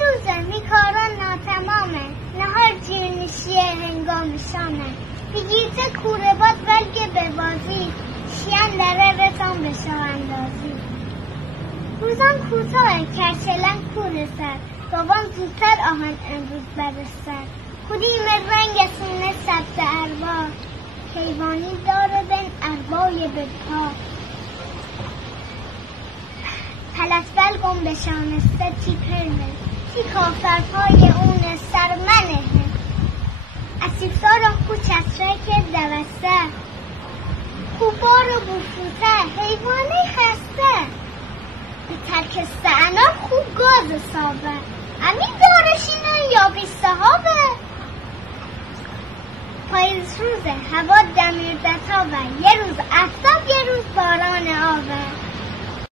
روزه میکاران ناتمامه، نهار جیرنشیه هنگام شامه. بگیرده کوره باد بلگه به بازی، شیان دره بتان به شاه اندازی. روزان کوتاه کرچلن کوره سر، بابام زودتر آهن امروز برسر. خودیم رنگ سونه سبز اربا، حیوانی داره بین اربای به پا. پلت بلگم به شانسته چی پرمه، چی کافرهای اون سر منه. اسیبسارم خو چسره که دوسته، خوبار و بوفوته حیوانی خسته. به ترکسته انار خوب گاز صابه، امین دارشینه یا بی صحابه. پاییز روزه هوا دمیر بتابه، یه روز افتاب یه روز باران آبه.